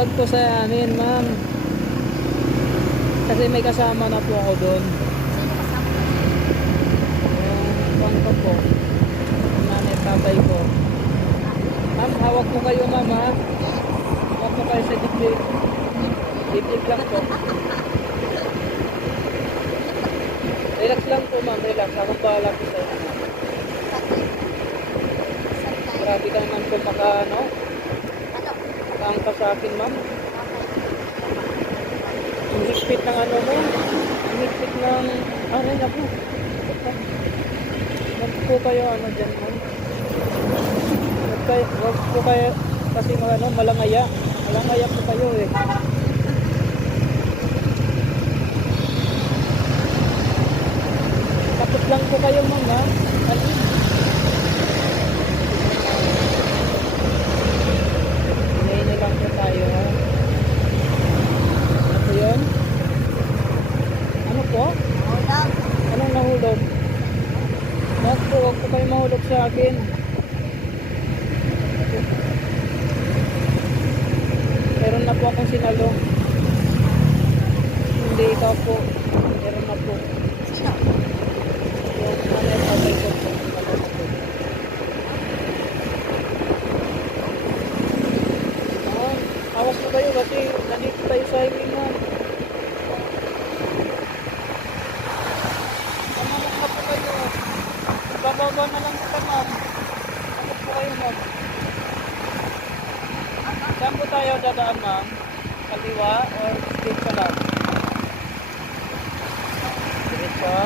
Wag po sa amin, ma'am. Kasi may kasama na po ako doon. Sino kasama? Yung kuwan ko po. Yung nanay tatay ko. Ma'am, hawak po kayo, ma'am, ha? Hawak po kayo sa dibdib. Dibdib lang po. Relax lang po, ma'am. Relax. Akong bahala po sa inyo. Sakit. Sakit. Grabe ka naman po Ano? makaangka sa akin, ma'am. Okay. Ang higpit ng ano mo. Ang higpit ng... Aray, ako. Wag po kayo, ano dyan, ma'am. Wag po kayo, kasi ano, malangaya. Malangaya po kayo, eh. Takot lang po kayo, ma'am, ha? Alin? Hinayin lang po tayo, ha? Ano po yun? Ano po? Ulam. Anong nahulog? Wag po kayo mahulog sa akin. Meron na po akong sinalo. Hindi, ikaw po. Meron na po. Sino? Yung ano yung tatay ko po. Sinalo na po. Ah, awas na kayo kasi nandito tayo sa highway, ma'am. Tamamak na po kayo. Bababa na lang kita, ma'am. Takot po kayo, ma'am. Saan po tayo dadaan, ma'am? Kaliwa or straight pa lang? Straight pa?